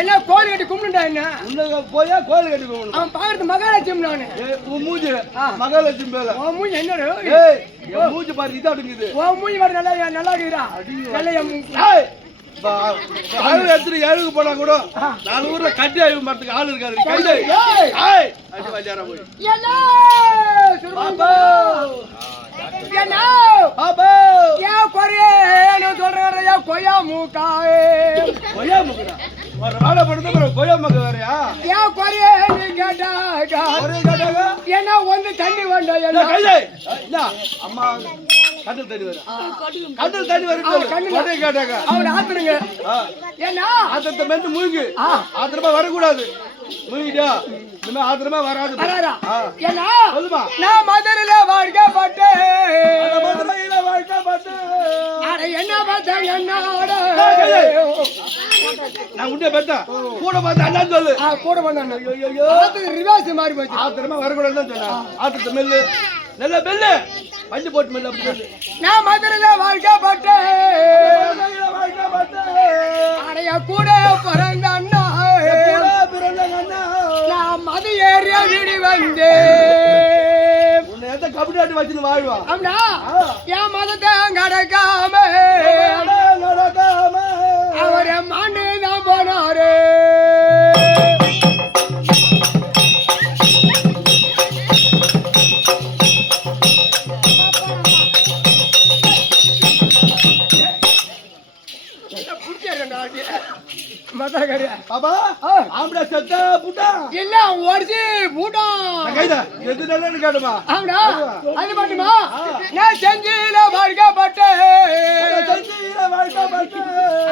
என்ன கோயில் கட்டி கும்பிடுடா என்ன போயா கோயில் கட்டி கும்பிடு அவன் பாக்குறது மகாலட்சுமி நானு மூஞ்சி மகாலட்சுமி பேல உன் மூஞ்சி என்னடு மூஞ்சி பாரு இதா இருக்குது உன் மூஞ்சி பாரு நல்லா நல்லா இருக்குடா நல்ல எடுத்துட்டு ஏழுக்கு போனா கூட 4 ஊர்ல கட்டி ஆய்வு மரத்துக்கு ஆள் இருக்காது கைது அடி வஞ்சாரா போய் கொய்யா மூக்காயே கொய்யா மூக்கா ஒரு வேலை படுத்து கொய்யா மூக்க வேறையா ஏன் கொரிய கேட்டாங்க என்ன வந்து தண்ணி வந்தா அம்மா கட்டில் தண்ணி வரும் கட்டில் தண்ணி வரும் கேட்டாங்க அவன் ஆத்துருங்க ஏன்னா ஆத்திரத்தை மென்று மூழ்கு ஆத்திரமா வரக்கூடாது மூழ்கிட்டா இனிமே ஆத்திரமா வராது ஏன்னா சொல்லுமா நான் மதுரையில வாழ்க்கப்பட்டேன் மதுரையில வாழ்க்கப்பட்டேன் என்ன பார்த்தேன் என்னோட நான் உண்டே பார்த்தேன் கூட பார்த்து அண்ணா சொல்லு கூட பார்த்தேன் ரிவாஸ் மாறி போச்சு ஆத்திரமா வரக்கூடாதுன்னு சொன்னேன் ஆத்திரத்தை மெல்லு நல்ல மெல்லு பஞ்சு போட்டு மெல்ல அப்படி சொல்லு நான் மதுரையில வாழ்க்கப்பட்டேன் அடைய கூட பிறந்த அண்ணா நான் மது ஏறிய வீடு வந்தேன் உன்னை எந்த கபடி வச்சுன்னு வாழ்வா அப்படின்னா என் மதத்தை கடக்காம அவர் மாண்டு தான் போனாரு பாபா ஆம்பளை செத்த பூட்டா இல்ல ஓடிச்சு பூட்டா கைதா எது நல்லன்னு கேடுமா ஆம்டா அது மட்டுமா நான் செஞ்சில வாழ்க்கப்பட்டேன்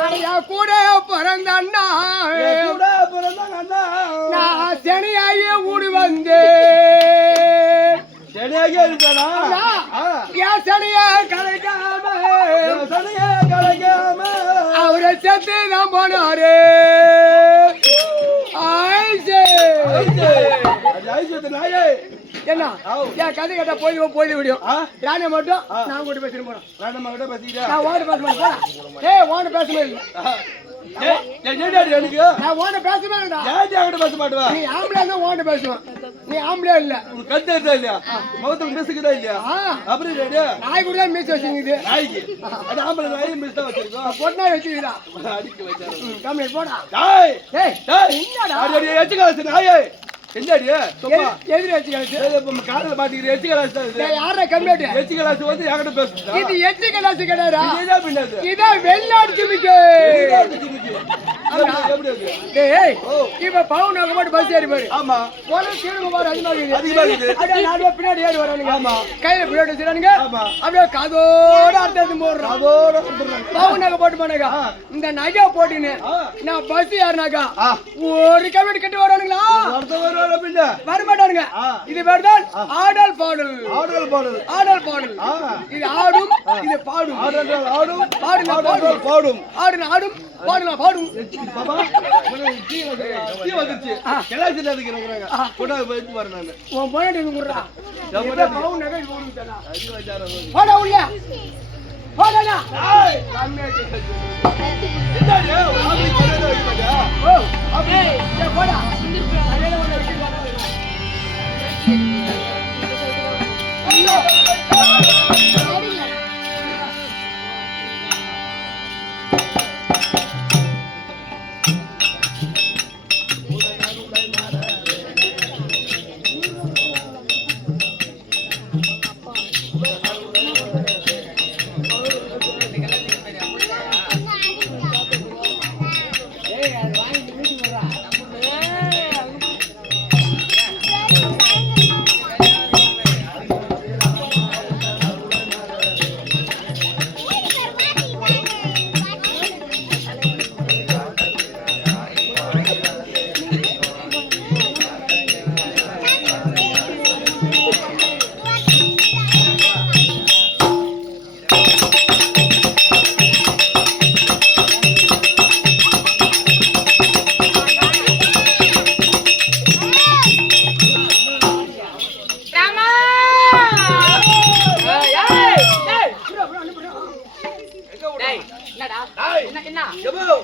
அடையா கூட பிறந்த அண்ணா நான் சனியாகி ஊடி வந்தேன் சனியாகி இருக்கானா ஏன் சனியா கலைக்காம அவரை செத்து தான் போனாரு என்ன என் கதை கேட்டா போய் விடியும் ராணி மட்டும் நான் கூட பேசிட்டு போறேன் நான் ஓட பேச மாட்டேன் ஓட பேசவே இல்லை நான் ஓட பேசவே இல்லடா நீ ஆம்பளை ஓட பேசுவேன் நீ ஆம்பளை இல்ல கத்து இல்லையா முகத்துக்கு மிஸ்க்குதா இல்லையா அப்படி நாய் கூட மிஸ் வச்சுங்குது நாய்க்கு அது ஆம்பளை நாய் மிஸ் தான் வச்சிருக்கோம் பொண்ணா வச்சுக்கிறா அடிக்க வச்சாரு கம்மியா போடா டேய் என்னடா அடி எச்சுகாலஸ் நாயே என்னடி சும்மா எதிரி எச்சுகாலஸ் காதுல மாட்டிக்கிற எச்சுகாலஸ் டேய் யாரா கம்மியாட்டு எச்சுகாலஸ் வந்து என்கிட்ட பேசு இது எச்சுகாலஸ் கிடையாதுடா இதுதான் பின்னது இத வெளிநாட்டு ஜிமிக்கு எப்படி அது ஏய் இப்ப பவுன் நகை போட்டு பஸ் ஏறி போயிரு ஆமா போன சீனுங்க பாரு அதிகமாகுது அதிகமாகுது அப்படியே நாலு பேர் பின்னாடி ஏறி வரானுங்க ஆமா கையில பின்னாடி வச்சுறானுங்க ஆமா அப்படியே காதோட அர்த்தம் போடுறோம் அதோட கொடுத்துறாங்க பவுன் நகை போட்டு போனாங்க இந்த நகை போட்டுன்னு நான் பஸ் ஏறினாக்கா ஒரு கமிட்டி கட்டி வரானுங்களா அடுத்த வருவாங்க பின்ன வரமாட்டானுங்க இது பேர்தான் ஆடல் பாடல் ஆடல் பாடல் ஆடல் பாடல் இது ஆடும் இது பாடும் ஆடல் ஆடும் பாடுனா ஆடல் பாடும் ஆடுனா ஆடும் பாடுனா பாடும் பாபா டீ வந்துச்சு கிளாஸ்ல இருக்கிறாங்க போடா போயிட்டு வரேன் நான் உன் பொண்ணு இது குறா நம்ம பவுன் நகை போடுடா அடி வச்சாரோ போடா உள்ள போடா ஏய் கம்மியாச்சு என்னடா ஆபி கொண்டே வைக்கடா ஓ ஏய் போடா அடேல வந்து இருக்கு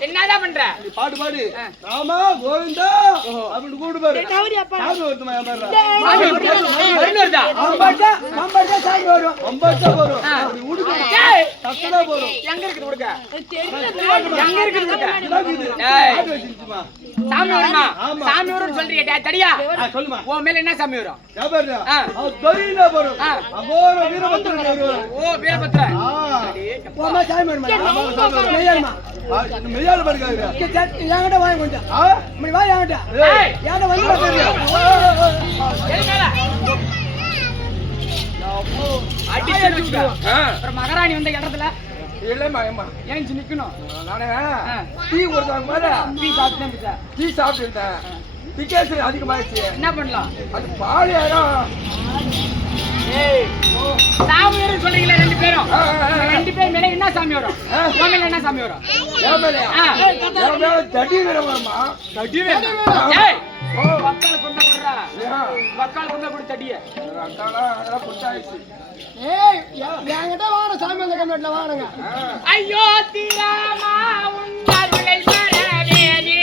என்னதான் பண்ற நீ பாட்டு பாடு ராமா கோவிந்தா அப்படி கூப்பிடு பாரு சாமி வருதுமா வருதா நம்பர்தான் சாமி வரும் அம்பாச்சா வரும் அப்படி உடுக்கு தக்கடா வரும் எங்க இருக்குது உடுக்க எங்க இருக்குது உடுக்க பாட்டு வச்சிருச்சுமா சாமி வருமா சாமி வரும்னு சொல்றியே தடியா சொல்லுமா உன் மேல என்ன சாமி வரும் ஜாபர்யா தொரினா வரும் அகோர வீரபத்ரன் வருவார் ஓ வீரபத்ரன் போமா சாமி வருமா மெய்யாலுமா மெய்யால பாருங்க என்கிட்ட வாங்க கொஞ்சம் இப்படி வா என்கிட்ட என்கிட்ட வந்து அப்புறம் மகாராணி வந்த இடத்துல இல்லம்மா ஏம்மா ஏன் நிக்கணும் நானே டீ கொடுத்தாங்க மாதிரி டீ சாப்பிட்டு டீ சாப்பிட்டு இருந்தேன் டிகேஷன் அதிகமாயிடுச்சு என்ன பண்ணலாம் அது பால் யாரும் சாமி வரும் சொல்றீங்களா ரெண்டு பேரும் ரெண்டு பேர் மேல என்ன சாமி வரும் உன் மேல என்ன சாமி வரும் தடி வேணுமாம்மா தடி வேணும் ஏய் வக்கால கொண்ட குடுறா வக்கால கொண்ட குடு தடிய அக்காடா அதெல்லாம் கொடுத்தாயிடுச்சு ஏய் என்கிட்ட வாங்க சாமி அந்த கம்ப்ளீட்ல வாங்க ஐயோ தீராமா உன்னாருளை மறவேனே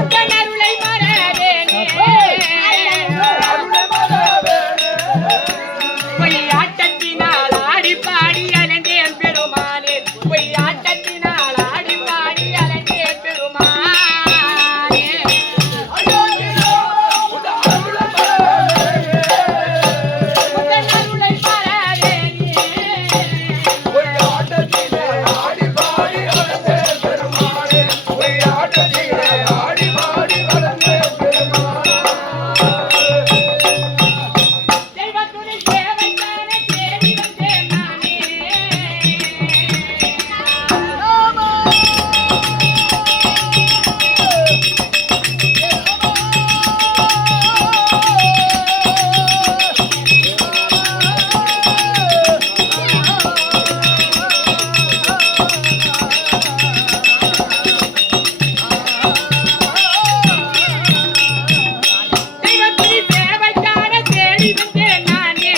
உன்னாருளை மறவேனே பொய் ஆட்டத்தினால் ஆடி பாடி அலந்தேன் பெருமானே பொய் ஆட்டத்தினால் ஆடி பாடி அலந்தேன் பெருமானே உன்னாருளை மறவேனே தெய்வத்துணை சேவைத்தானே தேடி வந்தேன் நானே தெய்வத்துணை சேவைத்தானே தேடி வந்தேன் நானே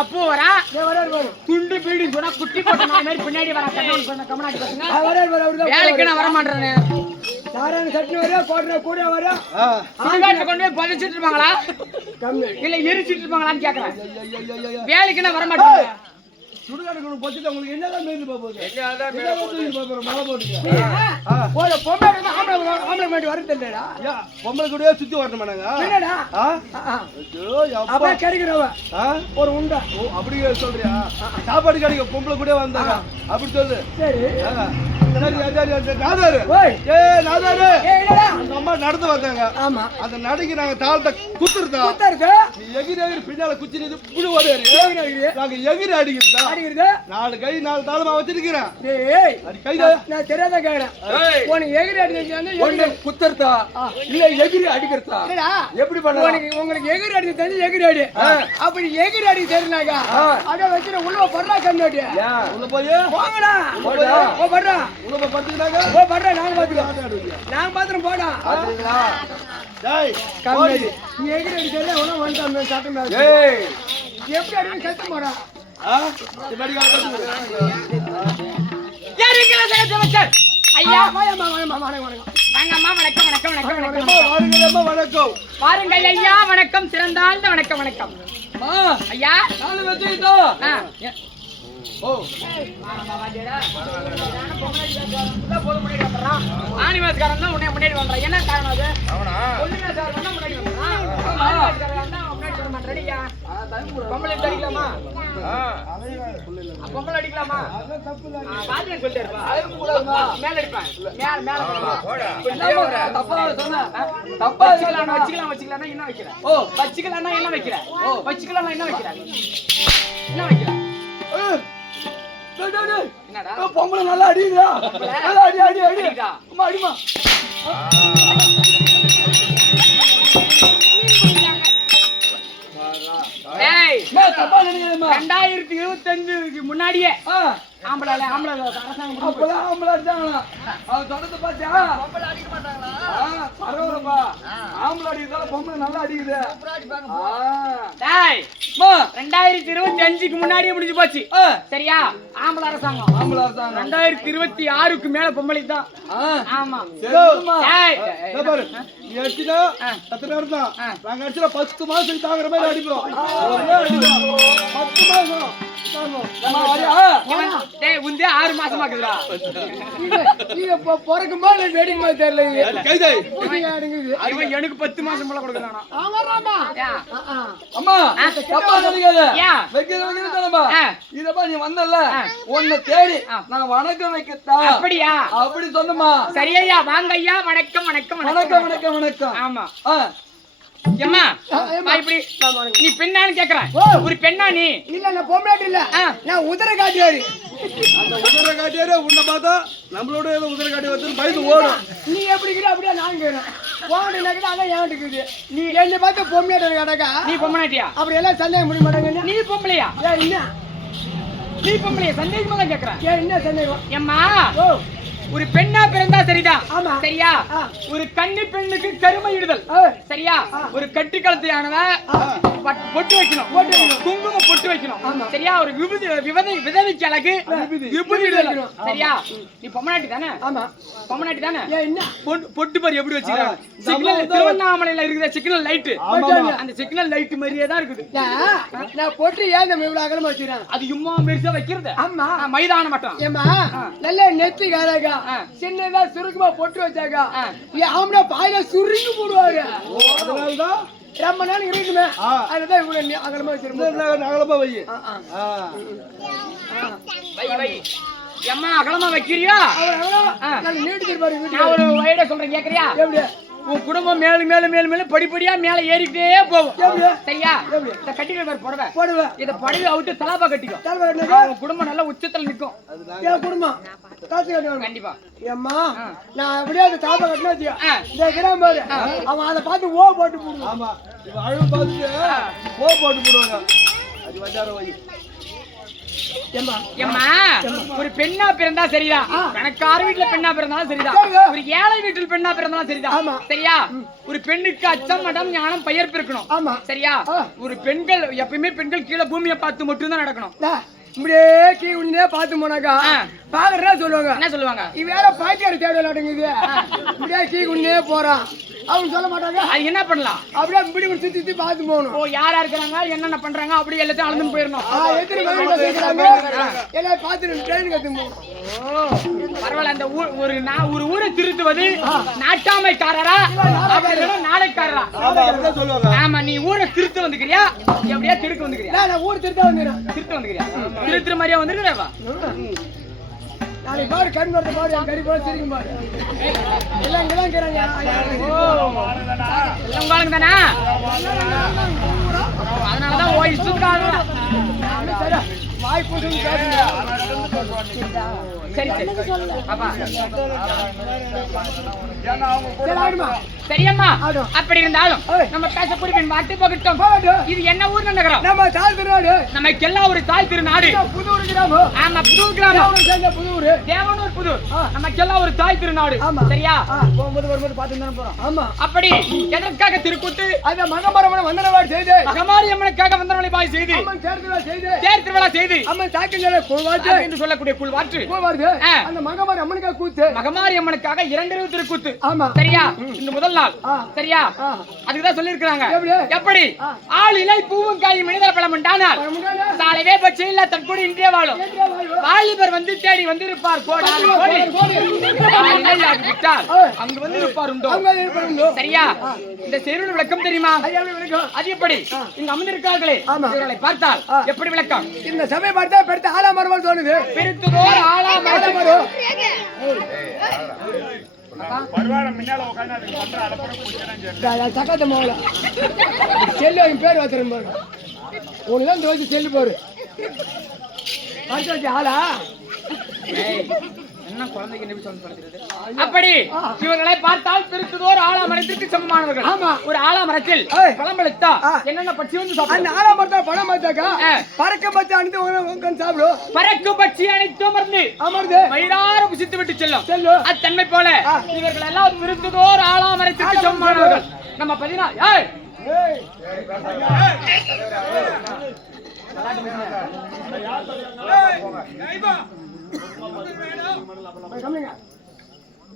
அப்போ வரா துண்டு பீடி சொன்னா குட்டி போட்ட நாய் மாதிரி பின்னாடி வரா கமனாடி பசங்க வேலைக்கு நான் வர மாட்டேறேன் சாரான சட்னி வரா கோட்டை கூட வரா சுடுகாட்டை கொண்டு போய் புதைச்சிட்டு இருப்பாங்களா இல்ல எரிச்சிட்டு இருப்பாங்களான்னு கேக்குறேன் வேலைக்கு நான் வர மாட்டேன் சுடுகாடு கொண்டு போச்சுட்டு உங்களுக்கு என்னதான் மேய்ந்து போகுது மழை போட்டுங்க பொம்பளை வருது இல்லடா பொம்பளை கூடயே சுத்தி வரணும் என்னடா கிடைக்கிறவ ஒரு உண்டா அப்படி சொல்றியா சாப்பாடு கிடைக்க பொம்பளை கூட வந்தாங்க அப்படி சொல்லு சரி அம்மா நடந்து வந்தாங்க ஆமா அந்த நடைக்கு நாங்க தாளத்தை குத்துறதா எகிரி எகிரி பின்னால குச்சி புழு ஓடுவாரு நாங்க எகிரி அடிக்கிறதா நாலு கை நாலு தாளமா வச்சிருக்கிறேன் நான் தெரியாத கேக்குறேன் உனக்கு எகிரி அடிக்கிறது குத்துறதா இல்ல எகிரி அடிக்கிறதா எப்படி பண்ண உங்களுக்கு எகிரி அடிக்க தெரிஞ்சு எகிரி அடி அப்படி எகிரி அடிக்க தெரிஞ்சாக்கா அப்படியே வச்சுட்டு உள்ள படுறா கண்ணாடி உள்ள போய் போங்கடா படுறா உள்ள படுத்துக்கிட்டாங்க படுறா நாங்க பாத்துறோம் போடா நீ எகிரி அடி தெரியல உடனே வந்துட்டான் சட்டம் எப்படி அடிக்க சத்தம் போடா ஐயா வணக்கம் பாருங்கள் ஐயா வணக்கம் சிறந்தாழ்ந்த வணக்கம் வணக்கம் ஐயா ஆணிவாஸ்காரன் தான் உன்னை முன்னாடி வந்தான் என்ன காரணம் அது முன்னாடி பொம்பளை அடிக்கலாமா பொம்பளை அடிக்கலாமா சொல்லிட்டு மேல அடிப்பேன் வச்சுக்கலாம் என்ன வைக்கிறேன் வச்சுக்கலாம் என்ன வைக்கிறேன் வச்சுக்கலாம் என்ன வைக்கிறேன் என்ன வைக்கிறேன் பொம்பளை நல்லா அடிக்குதா அடி அடி அடி அம்மா அடிமா ஏய் 2025 முன்னாடியே ஆம்பளை அரசாங்கம் அப்பதான் ஆம்பளை அடிச்சாங்களா அவன் தொடர்ந்து பாத்தியா பொம்பளை அடிக்க மாட்டாங்களா பரவாயில்லப்பா ஆம்பளை அடிக்கிறதால பொம்பளை நல்லா அடிக்குது 2025க்கு முன்னாடியே முடிஞ்சு போச்சு சரியா ஆம்பளை அரசாங்கம் 2026க்கு மேல பொம்பளை தான் ஆமா நாங்க அடிச்சுல 10 மாசம் தாங்குற மாதிரி அடிப்போம் 10 மாசம் உந்தே 6 மாசமா இருக்குடா பொறக்கும் போது வெடிக்கும் போது தெரியல எனக்கு 10 மாசம் போல கொடுக்கறானா அம்மா தப்பா நினைக்காத இதப்பா நீ வந்தல்ல உன்னை தேடி நான் வணக்கம் வைக்கத்தான் அப்படியா அப்படி சொன்னமா சரியா வாங்க ஐயா வணக்கம் வணக்கம் வணக்கம் வணக்கம் வணக்கம் ஆமா ஏம்மா ஏம்மா. இப்படி ஆமா, வணக்கம். நீ பெண்ணான்னு கேக்குறேன் ஓ. ஒரு பெண்ணா நீ இல்ல நான் பொம்பளாட்டி இல்ல ஆ. நான் உதர காட்டியாரு அந்த உதர காட்டியாரே உன்னை பார்த்தா நம்மளோட ஏதோ உதர காட்டி வந்து பயந்து ஓடும். நீ எப்படி இருக்கிற அப்படியே நான் கேட்கிறேன் வாண்டு நகை அதான் ஏன் இருக்குது நீ என்ன பார்த்து பொம்பளாட்டி கடக்கா நீ பொம்மனாட்டியா அப்படி எல்லாம் சந்தேகம் முடிய மாட்டாங்க நீ பொம்பளையா ஏன் என்ன நீ பொம்பளையா சந்தேகமா தான் கேக்குறேன் ஏன் என்ன சந்தேகம் ஏம்மா ஓ ஒரு பெண்ணா பிறந்தா சரிதான் ஆமா. சரியா ஆ. ஒரு கன்னி பெண்ணுக்கு கருமையிடுதல் ஆ. சரியா ஒரு கட்டி கழுத்தையானவ பொட்டு வைக்கணும் குங்குமம் பொட்டு வைக்கணும் ஆமா. சரியா ஒரு விதவைக்கு அழகு விபூதி வைக்கணும். சரியா நீ பொம்மநாட்டி தானே ஆமா பொம்மநாட்டி தானே ஏன் என்ன பொட்டு பாரு எப்படி வச்சிருக்காங்க சிக்னல் திருவண்ணாமலையில இருக்கிற சிக்னல் லைட் அந்த சிக்னல் லைட் மாதிரியே தான் இருக்குது நான் போட்டு ஏன் நம்ம இவ்வளவு அகலமா வச்சுக்கிறேன் அது சும்மா பெருசா வைக்கிறது ஆமா மைதானம் மட்டும் ஏமா நல்ல நெத்தி காராக்கா சின்னதா சுருக்குமா பொட்டு வச்சாக்கா ஆம்னா பாயில சுருங்கி போடுவாரு அதனாலதான் ரொம்ப நாள் இருக்குமே ஆ. அதுதான் இவ்வளவு அகலமா வச்சிருக்கோம் நகலமா வை. வை அம்மா அகலமா வைக்கிறியா அவர் நீட்டு இருப்பாரு நான் ஒரு வயட சொல்றேன் கேக்குறியா எப்படி உன் குடும்பம் மேலும் மேலும் மேலும் மேலும் படிப்படியா மேல ஏறிக்கிட்டே போகும் எப்படி? சரியா எப்படி? இந்த கட்டிக்கிற பேர் புடவை போடுவேன் இத படவை அவுட்டு தலாபா கட்டிக்கும் தலைவர் உன் குடும்பம் நல்ல உச்சத்துல நிக்கும் என் குடும்பம் காசு கட்டுவாங்க கண்டிப்பா ஏம்மா நான் அப்படியே அந்த தாப்பா கட்டினா வச்சுக்கோ ஆ. இந்த கிராமம் பாரு அவன் அதை பார்த்து ஓ போட்டு போடுவான் ஆமா இவன் அழகு பார்த்துட்டு போட்டு போடுவாங்க. அது வச்சார வை. ஏம்மா ஏம்மா ஒரு பெண்ணா பிறந்தா சரிதான் கணக்கார வீட்டுல பெண்ணா பிறந்தாலும் சரிதான் சரிங்க. ஒரு ஏழை வீட்டில் பெண்ணா பிறந்தாலும் சரிதான் ஆமா. சரியா ஒரு பெண்ணுக்கு அச்சம் மடம் ஞானம் பெயர்ப்பு இருக்கணும் ஆமா சரியா ஆ. ஒரு பெண்கள் எப்பயுமே பெண்கள் கீழே பூமியை பார்த்து மட்டும்தான் நடக்கணும் இப்படியே கீ உடனே பார்த்து போனாக்கா ஆ. பாக்குறா சொல்லுவாங்க என்ன சொல்லுவாங்க இவ வேற பாய்க்காரு தேவை விளையாடுங்குது இப்படியே கீ உடனே போறான் அவங்க சொல்ல மாட்டாங்க அது என்ன பண்ணலாம் அப்படியே இப்படி சுத்தி சுத்தி பார்த்து போகணும் ஓ யாரா இருக்கிறாங்க என்னென்ன பண்றாங்க அப்படி எல்லாத்தையும் அளந்து போயிடணும் எத்தனை பேர் வச்சிருக்காங்க எல்லாம் பார்த்துட்டு ட்ரெயின் கத்து போகணும் பரவாயில்ல அந்த ஒரு ஊரை திருத்துவது நாட்டாமைக்காரரா அப்படின்னா நாளைக்காரரா ஆமா அப்படிதான் சொல்லுவாங்க. ஆமா நீ ஊரை திருத்த வந்துக்கிறியா எப்படியா திருக்க வந்துக்கிறியா நான் ஊர் திருத்த வந்துடுறேன் திருத்த வந்துக்கிறியா திருத்துற மாதிரியா வந்துருக்கா நாளைக்கு பாரு கண் வரத பாரு என் கறி போல சிரிக்கும் பாரு எல்லாம் இங்கதான் இருக்கிறாங்க உங்களுக்கு தானா அதனாலதான் ஓ இஷ்டத்துக்காக சரி வாய் பூசணும் பேசுங்க சரி சரி பாப்பா சரி ஆயிடுமா சரியம்மா ஆடும். அப்படி இருந்தாலும் ஏய். நம்ம பேசக்கூடிய பின் மாட்டு போகட்டும் போகட்டும். இது என்ன ஊர் நகரம் நம்ம தாழ் திருநாடு நமக்கெல்லாம் ஒரு தாய் திருநாடு புதூர் கிராமம் ஆமா புதூர் கிராமம் தேவனூர் சேர்ந்த புதூர் தேவனூர் புதூர் ஆ. நமக்கெல்லாம் ஒரு தாய் திருநாடு ஆமா. சரியா போகும்போது வரும்போது பார்த்து தானே போறோம் ஆமா அப்படி எதற்காக திருக்கூத்து அந்த மகமரமன வந்தனவாடு செய்து மகமாரி அம்மனுக்காக வந்தவளை பாய் செய்து அம்மன் சேர்த்துவா செய்து தேர் திருவிழா செய்து அம்மன் தாக்கங்களை கொள்வாச்சு என்று சொல்லக்கூடிய குள்வாற்று வருது ஆ. அந்த மகமர அம்மனுக்காக கூத்து மகமாரி அம்மனுக்காக 2 திருக்கூத்து ஆமா சரியா இந்த முதல் நாள் ஆ. சரியா ஆ. அதுக்குதான் சொல்லிருக்காங்க எப்படி? எப்படி ஆ. ஆள் இலை பூவும் காயும் மனிதர் பலம் உண்டானால் முன்னாடி சாலைவே பச்சை இல்ல தற்கூடி இன்றே வாழும் கேட்கிறா வாழ்வு. வாலிபர் வந்து தேடி வந்திருப்பார் கோடாலி கோடி ஆள் இலை ஆகிவிட்டார் ஆ. அங்கு வந்து இருப்பார் உண்டோ அவங்க இருப்பாங்க சரியா இந்த செயலோட விளக்கம் தெரியுமா ஐயா வணக்கம் அது எப்படி இங்க அமர்ந்திருக்கார்களே ஆமா. இவர்களை பார்த்தால் ஆ. எப்படி விளக்கம் இந்த சபை பார்த்தா பெருத்த ஆலாமரமல் தோணுது பெருத்துதோர் ஆளாமரம் ஆலாமரம் சக்காத்த மாவுல செல்லு அவங்க பேர் வச்சிருந்த பாரு உனதான் தோச்சு செல்லு பாரு அடுத்து வச்சு ஆளா என்ன குழந்தைக்கு நபி சொல்லி படுகிறது அப்படி இவர்களை பார்த்தால் பெருத்துதோர் ஆலாமரத்திற்கு சமமானவர்கள் ஆமா. ஒரு ஆலாமரத்தில் ஏய். பழம்பழுத்தா ஆ. என்னென்ன பட்சி வந்து அந்த சாப்பிடும் ஆலாமரத்தா பழம் பார்த்தாக்கா ஆ. பறக்க பச்சை அணிந்து உட்காந்து சாப்பிடும் பறக்கு பட்சி அனைத்து அமர்ந்து அமர்ந்து வயிறார புசித்து விட்டு செல்லும் செல்லு அத்தன்மை போல ஆ. இவர்கள் எல்லாம் விருந்துதோர் ஆலாமரத்திற்கு சமமானவர்கள் நம்ம 14 ஏய் ஏய் கம்மிங்க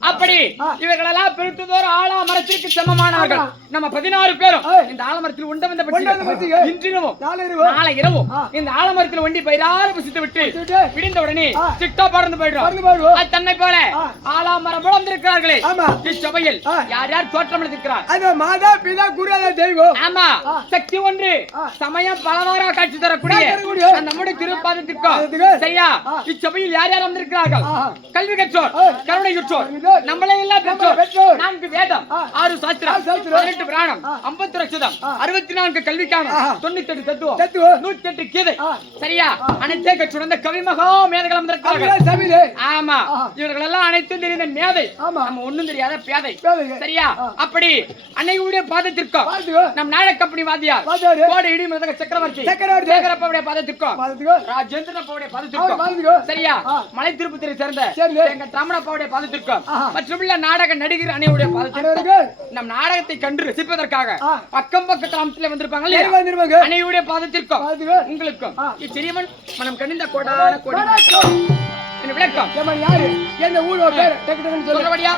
அப்படி ஆ. இவர்களெல்லாம் பெருத்துதோர் ஆலாமரத்திற்கு சமமானவர்கள் ஆமா. நம்ம 16 பேரும் ஏய். இந்த ஆலமரத்தில் உண்ட வந்த கொண்டு வந்த பட்சிகள். இன்றிரவும் நாலு இரவு. நாளை இரவும் ஆ. இந்த ஆலமரத்தில் ஒண்டி பயிரார புசித்து விட்டு விட்டுட்டு. விடிந்த உடனே ஆ. சிட்டா பறந்து போயிடும் பறந்து போயிடும். அது தன்னை போல ஆ. ஆலாமரம் வளர்ந்திருக்கிறார்களே ஆமா. இச்சபையில் ஆ. யார் யார் தோற்றம் எடுத்திருக்கிறார் அது மாதா பிதா குருதா தெய்வம் ஆமா ஆ. சக்தி ஒன்று ஆ. சமயம் பலவாரா காட்சி தரக்கூடிய காட்சி தரக்கூடிய. அந்த நம்முடைய திருப்பாதத்திற்கும் அதுக்கு. சரியா ஆ. இச்சபையில் யார் யார் வந்திருக்கிறார்கள் ஆ. கல்வி கற்றோர் ஆ. கருணை கற்றோர் கற்றோர். நம்மளே எல்லாம் நம்ம பெற்றோர் பெற்றோர். 4 வேதம் ஆ. 6 சாஸ்திரம் சாஸ்திரம். 18 8 பிராணம் 50 ரட்சதம் 64 கல்விக்கான 98 தத்துவம் 108 கீதை சரியா அனைத்தே கற்றுணர்ந்த கவிமகா மேதைகளும் இருக்கிறார்கள். ஆமா இவர்கள் எல்லாம் அனைத்தும் தெரிந்த மேதை நம்ம ஒண்ணும் தெரியாத பேதை சரியா. அப்படி அன்னையுடைய பாதத்திற்கும் நம் நாடகப்படி வாத்தியார் கோடை இடி மிருதக சக்கரவர்த்தி சேகரப்பாவுடைய பாதத்திற்கும் ராஜேந்திரப்பாவுடைய பாதத்திற்கும் சரியா மலை திருப்பதியை சேர்ந்த எங்க ரமணப்பாவுடைய பாதத்திற்கும் மற்றுமுள்ள நாடக நடிகர் அனைவருடைய பாதத்திற்கும் நம் நாடகத்தை கண்டு ரசிப்பதற்காக பக்கம் பக்கத்துல அம்சத்துல வந்திருப்பாங்க அனைவருடைய பாதத்திற்கும் உங்களுக்கும் இச்செரியவன் மனம் கணிந்த கோடான கோடி விளக்கம் யாரு எந்த ஊரோட பேர் சொல்றபடியா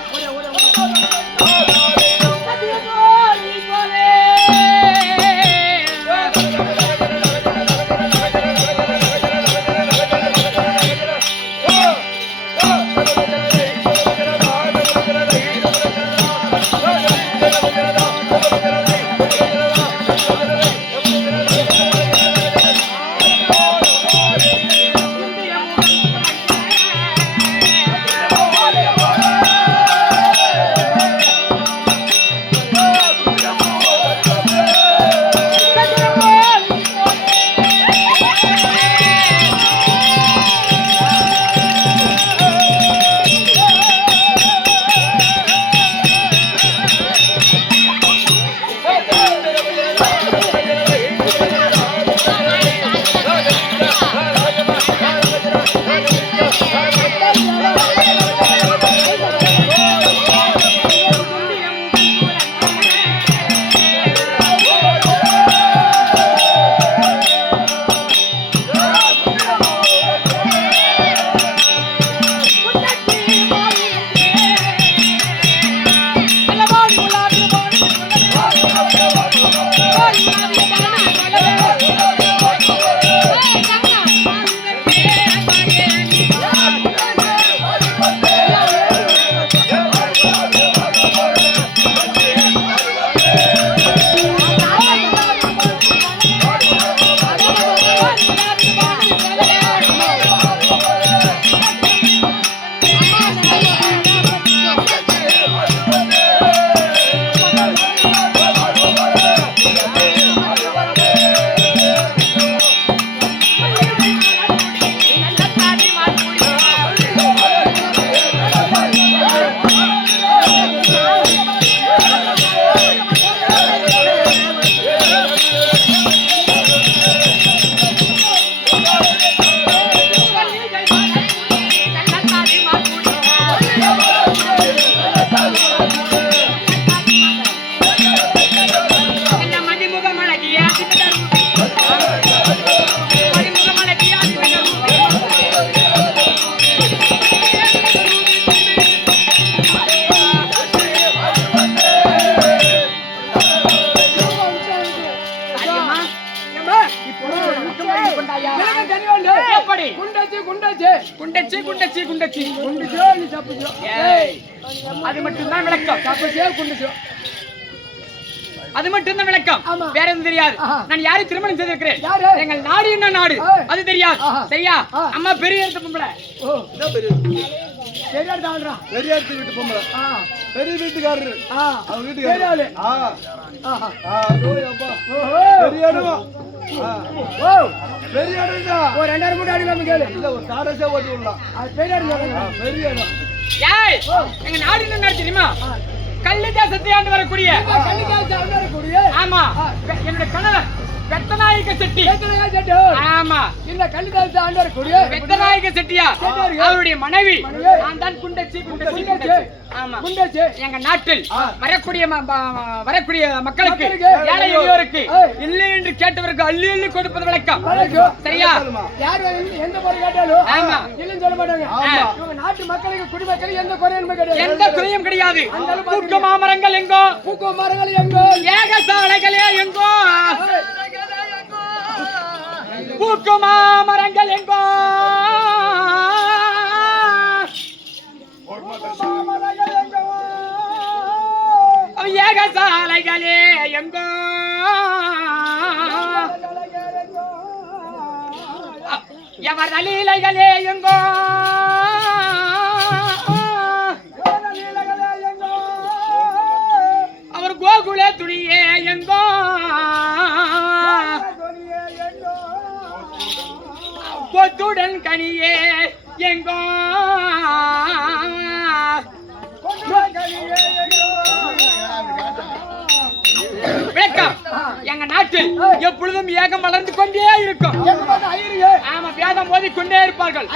அது மட்டும்தான் விளக்கம். அது மட்டும்தான் விளக்கம், வேற எதுவும் தெரியாது. நான் யாரை திருமணம் செய்திருக்கிறேன், எங்கள் நாடு என்ன நாடு அது தெரியாது. சரியா? அம்மா பெரிய இடத்து பொம்பளை, பெரிய வீட்டு பொம்பளை, பெரிய வீட்டுக்காரரு, அவங்க வீட்டுக்காரரு பெரிய இடம், பெரிய இடம். ஒரு 2000 மூட்டை அடிக்கலாம் கேளு, இல்ல ஒரு காரசே ஓட்டி விடலாம். பெரிய இடம், பெரிய இடம். ஏய், எங்க நாடு என்ன நாடு தெரியுமா? கள்ளிதாசத்தை ஆண்டு வரக்கூடிய, ஆமா, என்னுடைய கணவர் பெத்தநாயக செட்டி. ஆமா, இந்த கள்ளிதாசத்தை ஆண்டு வரக்கூடிய பெத்தநாயக செட்டியா, அவருடைய மனைவி நான் தான் குண்டச்சி. ஆமா, குண்டச்சி. எங்க நாட்டில் வரக்கூடிய மக்களுக்கு, ஏழை எளியோருக்கு இல்லை என்று கேட்டவருக்கு அள்ளி அள்ளி கொடுப்பது வழக்கம். சரியா? யார் எந்த பொருள் கேட்டாலும் ஆமா இல்லைன்னு சொல்ல மாட்டாங்க. இவங்க நாட்டு மக்களுக்கு, குடிமக்களுக்கு எந்த குறையும் கிடையாது, எந்த குறையும் கிடையாது. பூக்கு மாமரங்கள் எங்கோ, பூக்கு மரங்கள் எங்கோ, ஏக சாலைகளே எங்கோ, பூக்கு மாமரங்கள் எங்கோ, ஏக சாலைகளே எங்கோ, எவர் நலீலைகளே எங்கோ, அவர் கோகுலே துணி கொத்துடன் கனியே எங்கோ விளக்கம் எங்க நாட்டில் எப்பொழுதும் ஏகம் வளர்ந்து கொண்டே இருக்கும். ஆமா, வேதம் ஓதி கொண்டே இருப்பார்கள்.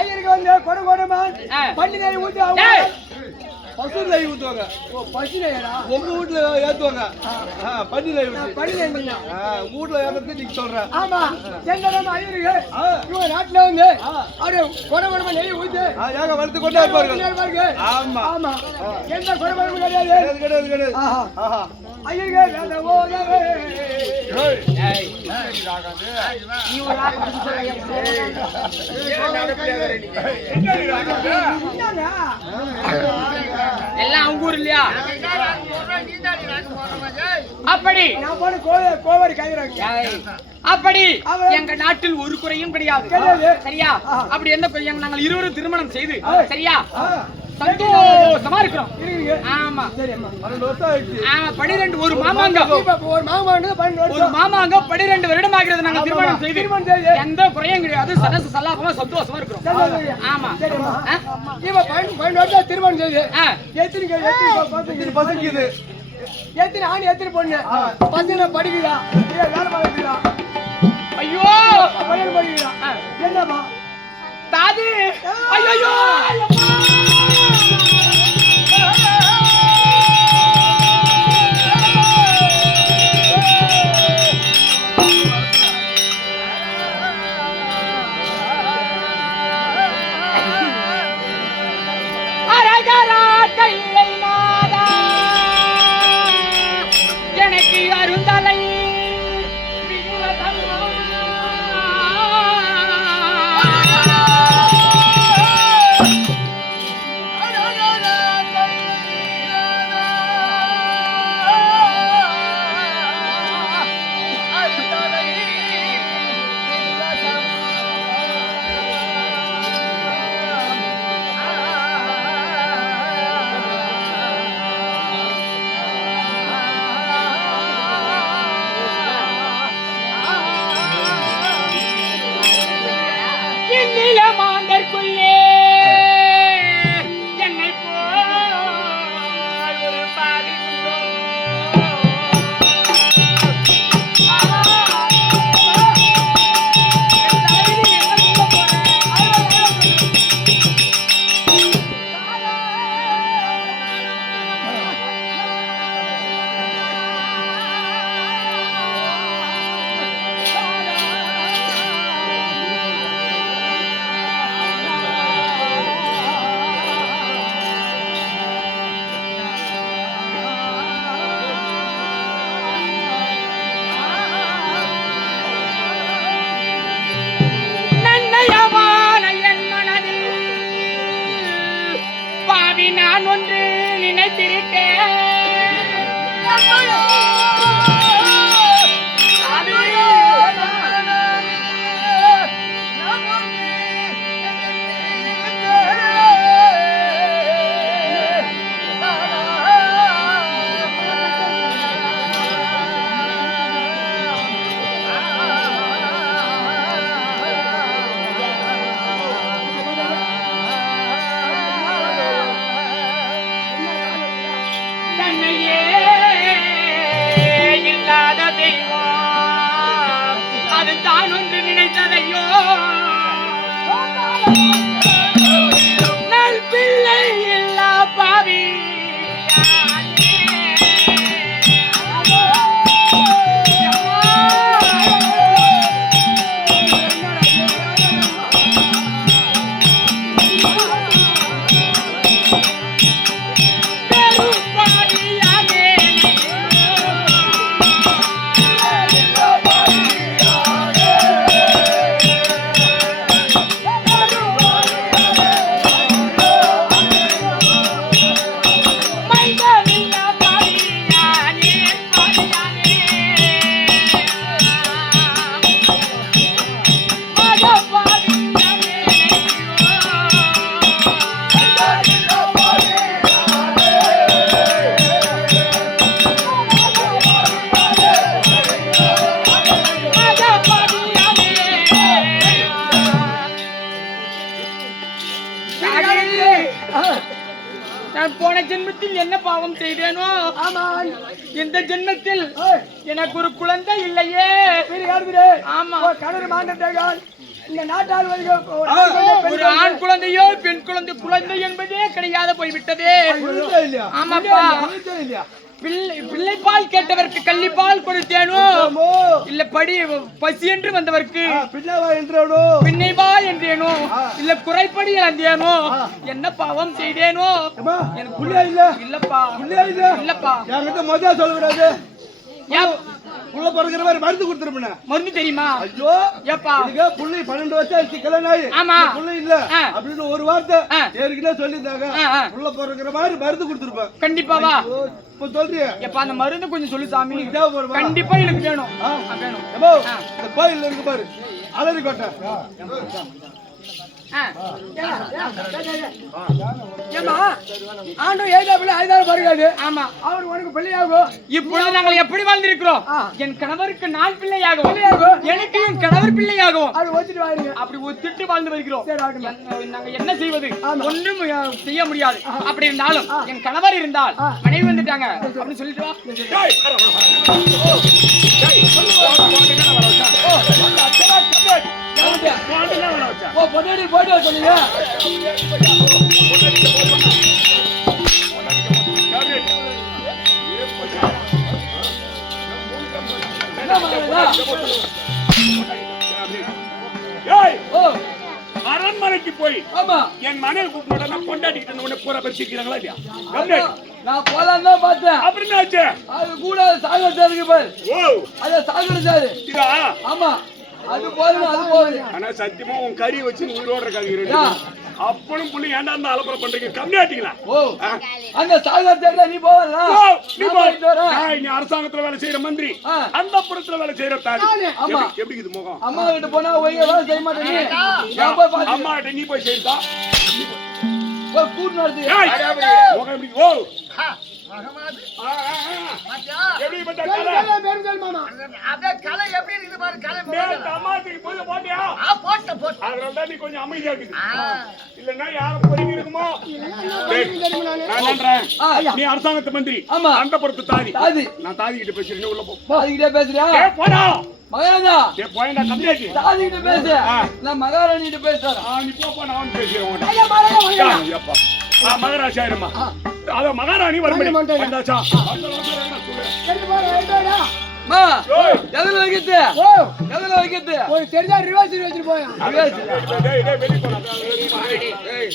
பசு நெய் ஊத்துவாங்க. உங்க வீட்டுல ஏத்துவாங்க. பன்னி நெய் வீட்டுல ஏறது நீங்க சொல்ற. ஆமா, நாட்டுல வந்து நெய் ஊத்து ஏக வளர்த்து கொண்டே இருப்பார்கள். ஆமா ஆமா, எந்த குறவரமும் கிடையாது. கிடையாது. எல்லாம் அவங்க ஊர் இல்லையா? அப்படி அப்படி எங்க நாட்டில் ஒரு குறையும் கிடையாது. சரியா? அப்படி எந்த நாங்கள் இருவரும் திருமணம் செய்து சரியா சந்தோஷமா இருக்கிறோம். ஆமா, 12 ஒரு மாமாங்க 12 வருடம் ஆகிறது. நாங்க திருமணம் செய்து எந்த குறையும் கிடையாது. சரசு சல்லாபமா சந்தோஷமா இருக்கிறோம். ஆமா, திருமணம் செய்து எத்தனை ஆணி எத்தனை பொண்ணு பசங்க படிக்கிறா வேலை பார்க்கிறா? ஐயோ, படிக்கிறா என்னமா தாதி? ஐயோ, எனக்கு அருந்தலை மாந்தற்குள்ளே என்னை போல் ஒரு பாதி நான் ஒன்று நினைத்திருக்கேன். இல்லாத தெய்வம் அது தான் ஒன்று நினைத்ததையோ நல் பிள்ளை இல்லா பாவி நான் போன ஜென்மத்தில் என்ன பாவம் செய்தேனோ ஆமா இந்த ஜென்மத்தில் எனக்கு ஒரு குழந்தை இல்லையே. ஆமா கணவர் மாண்டேன் இந்த நாட்டால் ஒரு ஆண் குழந்தையோ பெண் குழந்தை என்பதே கிடையாது போய்விட்டதே. ஆமாப்பா பிள்ளைப்பால் கேட்டவருக்கு கள்ளிப்பால் கொடுத்தேனோ இல்ல பசி என்று வந்தவருக்கு பின்னைவா என்றேனோ இல்ல குறைப்படி இழந்தேனோ என்ன பாவம் செய்தேனோ எனக்கு இல்லப்பா இல்லப்பா சொல்லக்கூடாது. புள்ள பிறகுற மாதிரி மருந்து கொடுத்துருப்பேன். மருந்து தெரியுமா? ஐயோ ஏப்பா புள்ளி 12 வருஷம் ஆச்சு கல்யாணம் ஆகி. ஆமா புள்ள இல்ல அப்படின்னு ஒரு வார்த்தை ஏற்கனவே சொல்லியிருந்தாங்க. புள்ள பிறகுற மாதிரி மருந்து கொடுத்துருப்பேன். கண்டிப்பாவா? இப்ப சொல்றியா? ஏப்பா அந்த மருந்து கொஞ்சம் சொல்லு சாமி. கண்டிப்பா எனக்கு வேணும். வேணும். இந்த கோயில் இருக்கு பாரு அலரி கோட்டை. இப்பொழுது நாங்கள் எப்படி வாழ்ந்திருக்கிறோம்? என் கணவருக்கு நான் பிள்ளையாகவும் எனக்கு என் கணவர் பிள்ளையாகவும் அப்படி ஒத்திட்டு வாழ்ந்து வருகிறோம். நாங்க என்ன செய்வது? ஒன்றும் செய்ய முடியாது. அப்படி இருந்தாலும் என் கணவர் இருந்தால் மனைவி வந்துட்டாங்க அப்படின்னு சொல்லிட்டு அரண்மனைக்கு போய் என் மனைவி கூப்பிட்டு கொண்டாடிக்கிட்டு பூரா பேசிக்கிறாங்களா இல்லையா? நான் போலாம் தான் பார்த்தேன். அப்படின்னாச்சு அது கூட சாகர் இருக்கு பாரு. அத சாகர் சாரு. ஆமா அது போறது அது போகுது. ஆனா சத்தியமா உன் கறி வச்சு உயிரோட இருக்காங்க. அப்பனும் புள்ளி ஏன்டா அந்த அலப்பற பண்றீங்க? கம்மியாட்டீங்களா? அந்த சாகர் தேர்ல நீ போவல. நீ அரசாங்கத்துல வேலை செய்யற மந்திரி, அந்த புறத்துல வேலை செய்யற தாடி. எப்படி இது முகம்? அம்மா கிட்ட போனா ஒய்ய வேலை செய்ய மாட்டேன். அம்மா கிட்ட நீ போய் செய்தா கூட்டு நடத்து. முகம் எப்படி? ஓ எப்படி பண்ற கலை? மாமா அப்படியே கலை எப்படி இருக்குது பாரு. கலை அம்மாத்துக்கு போய் போட்டியா? போட்ட அதனால நீ கொஞ்சம் அமைதியா இருக்குது. இல்லன்னா யாரும் பொறுக்கி இருக்குமோ? நான் சொல்றேன், நீ அரசாங்கத்து மந்திரி, அந்த பொறுத்து தாதி. நான் தாதி கிட்ட பேசுறேன், உள்ள போ. தாதி கிட்ட பேசுறியா? போடா மகாராஜா. போயடா கம்மியாச்சு. தாதி கிட்ட பேசு. நான் மகாராணி கிட்ட பேசுறேன். நீ போ நான் பேசுறேன். மகாராஜா இருமா. அத மகாராணி வரணும். வந்தாச்சா? மா எதுல வைக்கிறது? எதுல வைக்கிறது? ஒரு தெரிஞ்சா ரிவர்ஸ் வச்சிட்டு போயா. டேய் டேய் வெளிய போடா.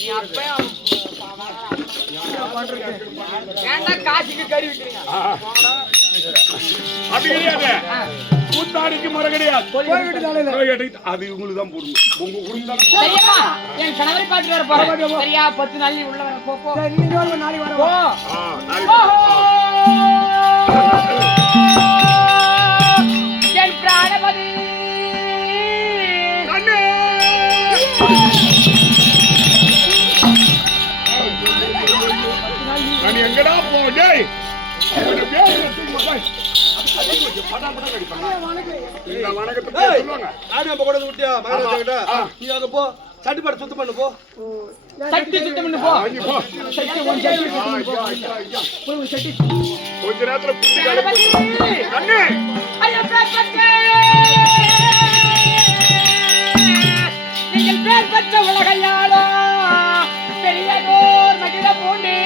நீ அப்பவே ஏன்டா காசிக்கு கறி விக்கிறீங்க? அப்படி கிடையாது. கூத்தாடிக்கு முறை கிடையாது. அது உங்களுக்கு தான் போடணும். உங்க குடும்பம் சரியா? என் கணவரை பார்த்து வர போறேன். சரியா? 10 நாள் உள்ள வர போ போ. சரி நீ ஒரு நாளைக்கு வர போ. என் பிராணபதி கண்ணே நான் எங்கடா போடேய்? அவன பேரு சொல்லுங்க. சட்டிப்பாடு சுத்தம் பண்ணு போ. சட்டி சுத்தம் பண்ணு போ. கொஞ்ச நேரத்துல நீங்கள் பேர் பெற்ற உலகையாளோ பெரியதோர் மகிழ பூண்டி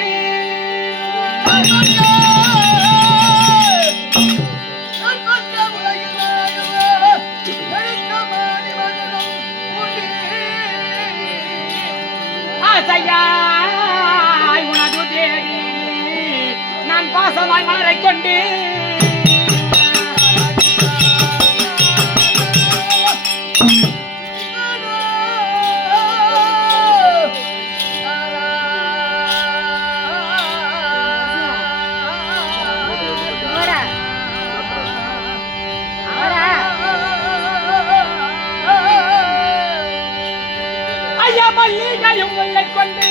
ஆசையாய் உனது தேடி நான் பாசமாய் மலரை கொண்டு மல்லிகையும் முல்லை கொண்டு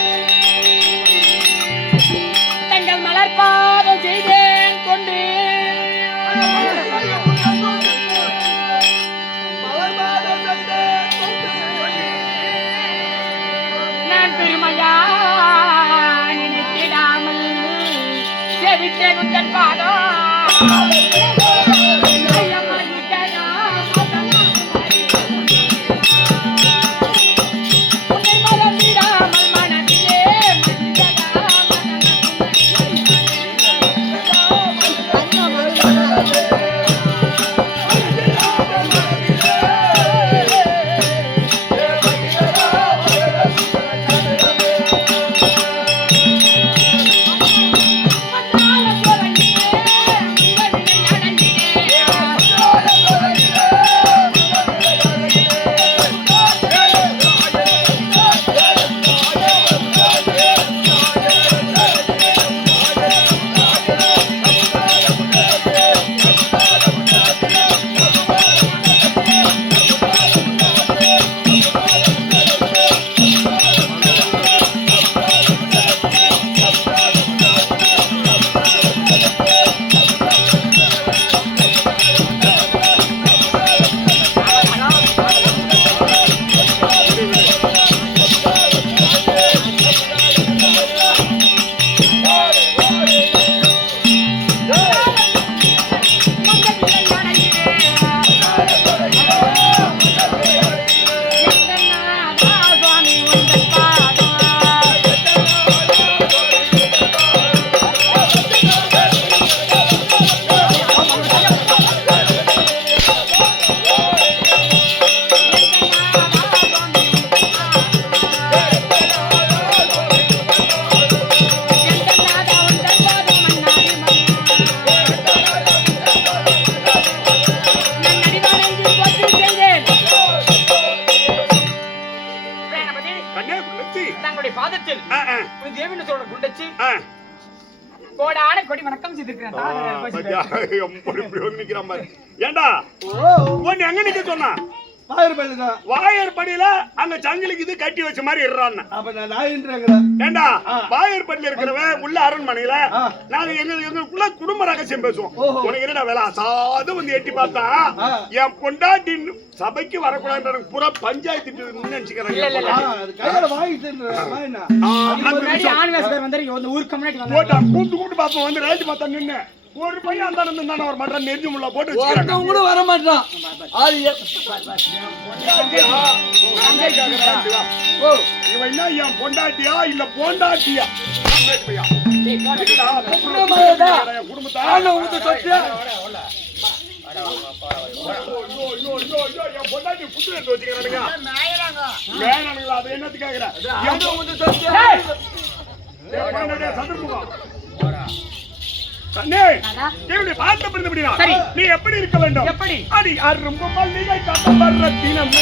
தங்கள் மலர் பாதம் செய்தேன் கொண்டு நான் பெருமையா நினைத்திடாமல் ஏண்டா எங்க நிக்க சொன்னா வாயர் படியில அங்க சங்கிலிக்கு இது கட்டி வச்ச மாதிரி இருறான். ஏண்டா வாயர் படியில இருக்கிறவன் உள்ள அரண்மனையில நாங்க எங்களுக்குள்ள குடும்ப ரகசியம் பேசுவோம். உனக்கு என்ன வேலை? அசாது வந்து எட்டி பார்த்தா என் பொண்டாட்டி சபைக்கு வரக்கூடாது புற பஞ்சாயத்து நினைச்சுக்கிறேன். கூப்பிட்டு பாப்போம் வந்து ரேஜ் பார்த்தா நின்று ஒரு பையன் அந்த தானே ஒரு மாட்டான் நெஞ்சு முள்ள போட்டு கூட வர மாட்டான். இவன் என்ன என் பொண்டாட்டியா இல்ல பொண்டாட்டியா? பொண்டாட்டி புத்து எடுத்து வச்சுக்கிறானுங்க. வேணானுங்களா? அதை என்னத்து கேக்குற? சதுர்முகம் நீ எப்படி இருக்க வேண்டும்? அடி அரும்பு மல்லிகை கட்டபரத்தினம்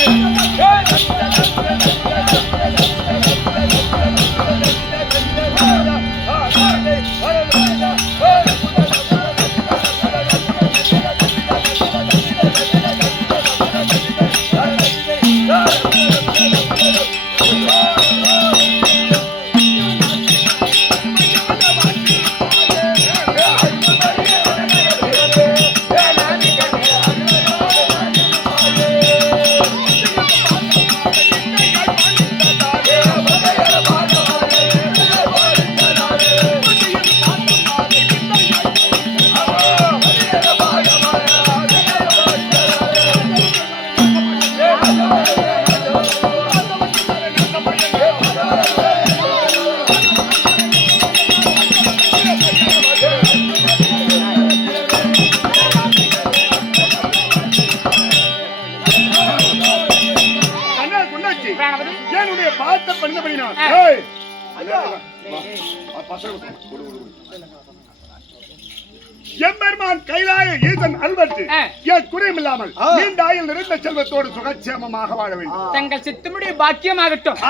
எம்பெருமான் கைலாய ஈசன் அல்வர்த்து என் குறையில்லாமல் நீண்ட ஆயுள் நிறைந்த செல்வத்தோடு சுகட்சேமமாக வாழ வேண்டும். தங்கள் சித்தமுடைய பாக்கியமாகட்டும்.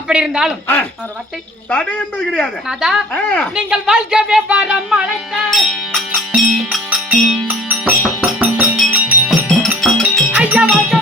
அப்படி இருந்தாலும் தடை என்பது கிடையாது. நீங்கள் வாழ்க்கவே பாரம் அழைத்த ஐயா வாழ்க்கை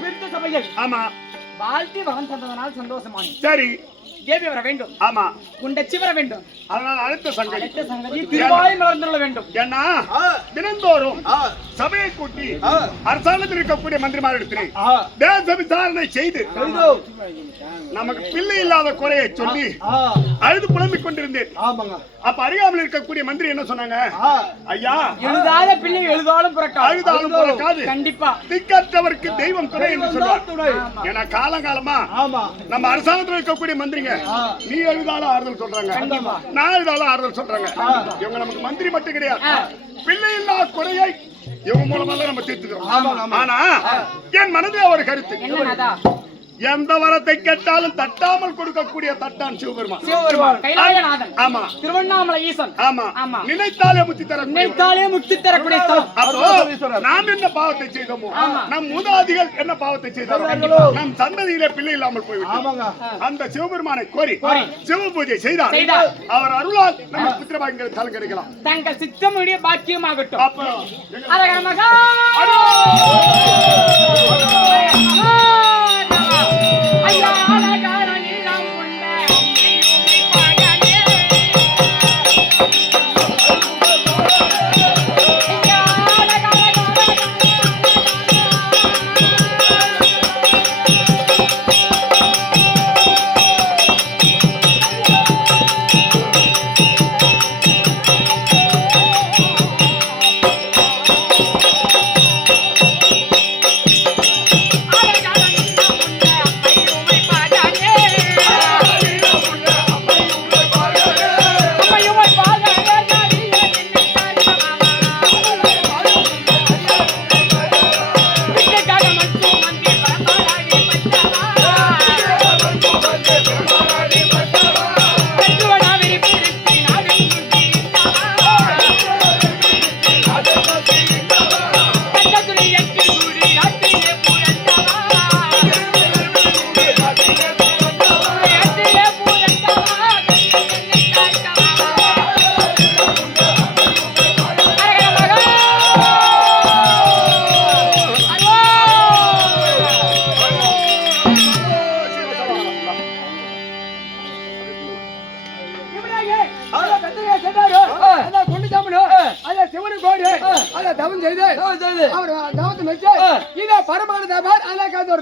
பிரித்த சபையில் ஆமா வாழ்த்தி வரம் தந்ததனால் சந்தோஷமான சரி தேவி வர வேண்டும், ஆமா குண்டச்சி வர வேண்டும், அதனால அடுத்த சங்கதி அடுத்த சங்கதி திருவாய் மலர்ந்துள்ள வேண்டும். ஏன்னா தினந்தோறும் சபையை கூட்டி அரசாங்கத்தில் இருக்கக்கூடிய மந்திரிமாரிடத்திலே தேச விசாரணை செய்து நமக்கு பிள்ளை இல்லாத குறையை சொல்லி அழுது புலம்பிக் கொண்டிருந்தேன். அப்ப அறியாமல் இருக்கக்கூடிய மந்திரி என்ன சொன்னாங்க? ஐயா, எழுதாத பிள்ளை எழுதாலும் பிறக்காது, அழுதாலும் பிறக்காது, கண்டிப்பா திக்கற்றவருக்கு தெய்வம் துணை என்று சொல்றார். ஏன்னா காலங்காலமா நம்ம அரசாங்கத்தில் இருக்கக்கூடிய மந்திரிங்க நீ எழுதாலும் ஆறுதல் சொல்றாங்க, நான் எழுதாலும் ஆறுதல் சொல்றாங்க. இவங்க நமக்கு மந்திரி மட்டும் கிடையாது, பிள்ளை இல்லா குறையை இவங்க மூலமா நம்ம தீர்த்துக்கிறோம். ஆனா என் மனதில் ஒரு கருத்து, என்னடா எந்த வரத்தை கேட்டாலும் தட்டாமல் கொடுக்கக்கூடிய தட்டான் சிவபெருமான். சிவபெருமான் கைலாயநாதன், ஆமா திருவண்ணாமலை ஈசன், ஆமா ஆமா, நினைத்தாலே முக்தி தரக்கூடிய, நினைத்தாலே முக்தி தரக்கூடிய தலம். அப்போ நாம் என்ன பாவத்தை செய்தோமோ, நம் மூதாதிகள் என்ன பாவத்தை செய்தார்களோ, நம் சந்ததியிலே பிள்ளை இல்லாமல் போய்விட்டோம். அந்த சிவபெருமானை கோரி சிவ பூஜை செய்தார். அவர் அருளால் நம்ம புத்திரபாகிய தலம் கிடைக்கலாம். தங்கள் சித்தமுடைய பாக்கியமாகட்டும். அப்போ அரகர மகா ஐயா அழகான நீலம் கொண்ட அவர் தவத்தை மெச்சு இதை பரமான தபார் அல்ல காத்து